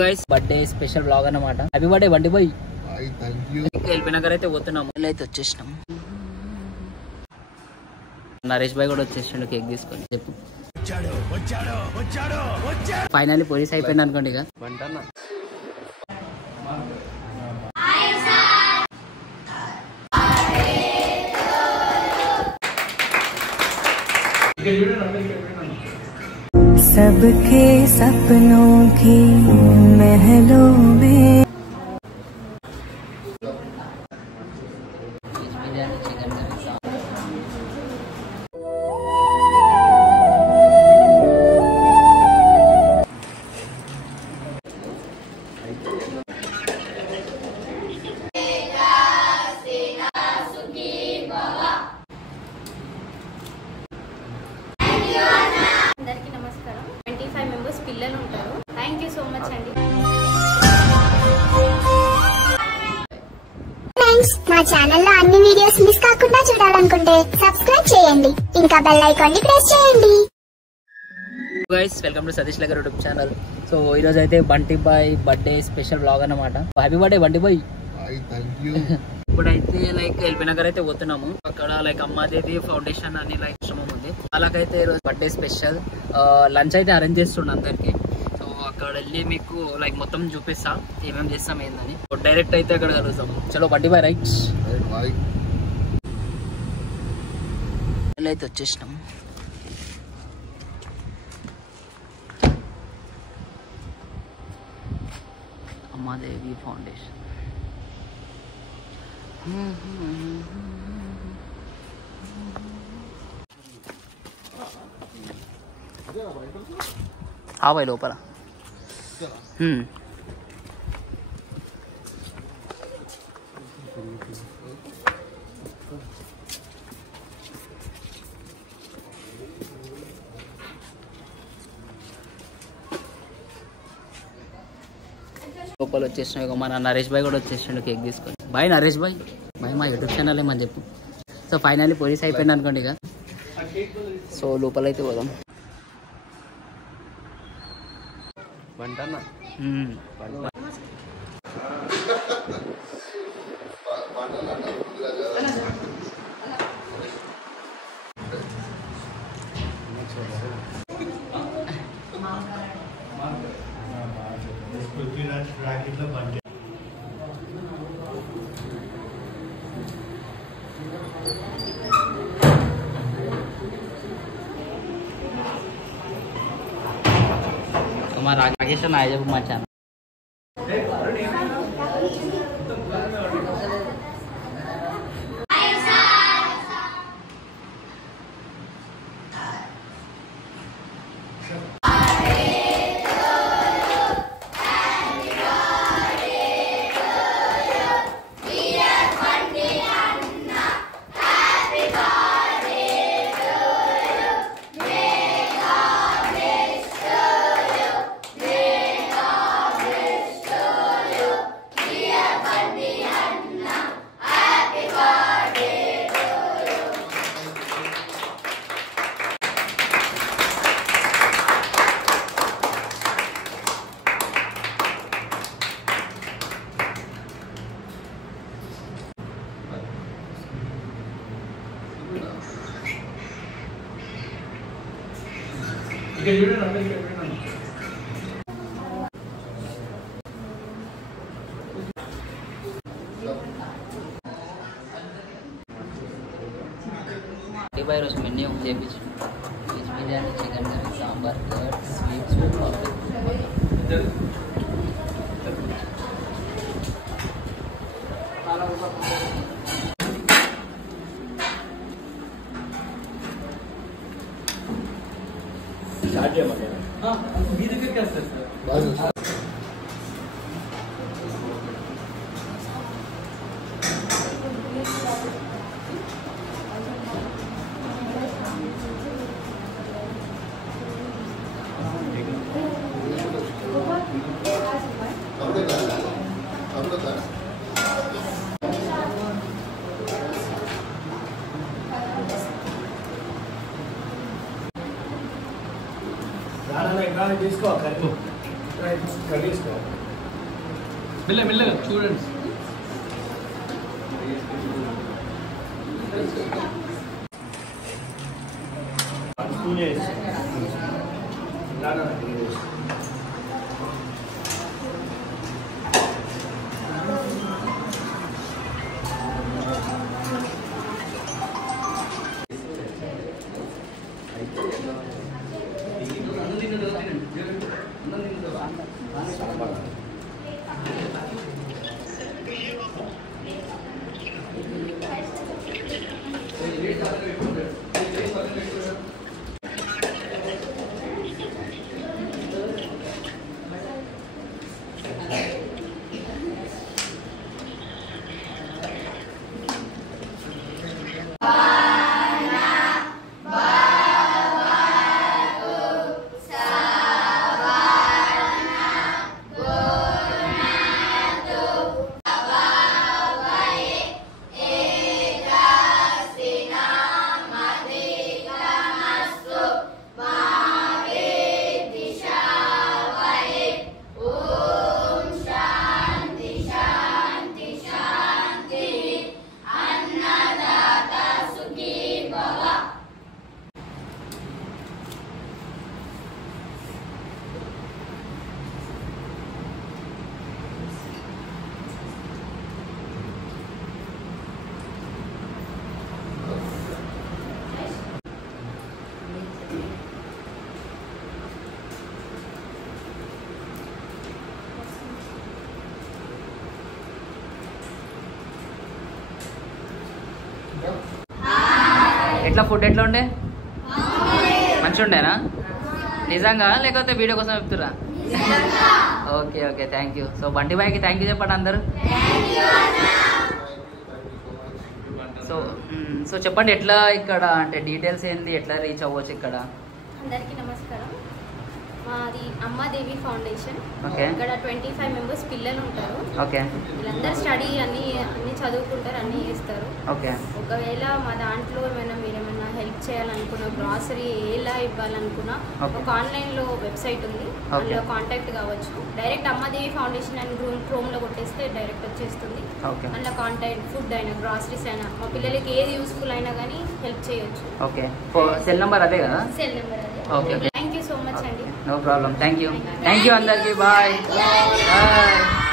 Guys birthday special vlog అన్నమాట. Happy birthday బండి bye. LB Nagar అయితే పోతున్నాము. అయితే వచ్చేసినాం. నరేష్ బాయ్ కూడా వచ్చేసిండు కేక్ తీసుకొని. చెప్పు ఫైనల్లీ పోలీస్ అయిపోయింది అనుకోండి. ఇక सबके सपनों की महलों में పిల్లలు ఉంటారు. థ్యాంక్ యూ సో మచ్ అండి. ఫ్రెండ్స్, మా ఛానల్లో అన్ని వీడియోస్ మిస్ కాకుండా చూడాలనుకుంటే సబ్స్క్రైబ్ చేయండి, ఇంకా బెల్ ఐకాన్ ని ప్రెస్ చేయండి. Guys welcome to Satish Nagar YouTube channel. So ఈ రోజు అయితే Bunty boy birthday special vlog అన్నమాట. Happy birthday Bunty boy. ఇప్పుడైతే లైక్ ఎల్బీ నగర్ అయితే పోతున్నాము. అక్కడ లైక్ అమ్మాదేవి ఫౌండేషన్ అని లైక్ ఆశ్రమం ఉంది. అలాగైతే ఈరోజు బర్త్డే స్పెషల్ లంచ్ అయితే అరేంజ్ చేస్తుండే అందరికి. సో అక్కడ వెళ్ళి మీకు లైక్ మొత్తం చూపిస్తా ఏమేమి చేస్తాం ఏందని. డైరెక్ట్ అయితే అక్కడ కలుస్తాము. చలో బండి బాయ్ రైట్ అయితే వచ్చేసినాం. అమ్మాదేవి ఫౌండేషన్. भाई लोपल లోపల వచ్చేసిన మన నరేష్ భాయ్ కూడా వచ్చేసిండు కేక్ తీసుకొని. బాయ్ నరేష్ భాయ్. బాయ్ మా యూట్యూబ్ ఛానల్ ఏమని చెప్పు. సో ఫైనల్లీ పోలీస్ అయిపోయింది అనుకోండి. ఇక సో లోపల అయితే పోదాం. राकेश आए जब మా ఛానల్ రోజు మెన్యూ చేయించు. Veg biryani, chicken curry, sambar, curd, sweets, మీ దగ్గరికి వస్తారు సార్. తీసుకో మెల్లగా చూడండి. ఎట్లా ఫుడ్ ఎట్లా ఉండే? మంచిగా ఉండేనా నిజంగా, లేకపోతే వీడియో కోసం చెప్తురా? Okay okay, thank you. So Bunty బాయ్కి థ్యాంక్ యూ చెప్పండి అందరు. సో సో చెప్పండి ఎట్లా ఇక్కడ అంటే డీటెయిల్స్ ఏంది, ఎట్లా రీచ్ అవ్వచ్చు ఇక్కడ? అందరికీ నమస్కారం. మాది అమ్మాదేవి ఫౌండేషన్. ఓకే. ఇక్కడ 25 మెంబర్స్ పిల్లలు ఉంటారు. ఓకే. వీళ్ళందరూ స్టడీ అన్ని చదువుకుంటారు, అన్ని చేస్తారు. ఓకే. ఒకవేళ మా దాంట్లో మీరేమైనా హెల్ప్ చేయాలనుకున్నా, గ్రాసరీ ఎలా ఇవ్వాలనుకున్నా, ఒక ఆన్లైన్లో వెబ్సైట్ ఉంది, అందులో కాంటాక్ట్ కావచ్చు. డైరెక్ట్ అమ్మాదేవి ఫౌండేషన్ అని క్రోమ్లో కొట్టేస్తే డైరెక్ట్ వచ్చేస్తుంది. అందులో కాంటాక్ట్, ఫుడ్ అయినా గ్రాసరీస్ అయినా, మా పిల్లలకి ఏది యూస్ఫుల్ అయినా కానీ హెల్ప్ చేయొచ్చు. ఓకే. సెల్ నెంబర్ అదే కదా? సెల్ నెంబర్ అదే. Okay. Thank you so much అండి. No problem. థ్యాంక్ యూ అందరికీ. Bye bye.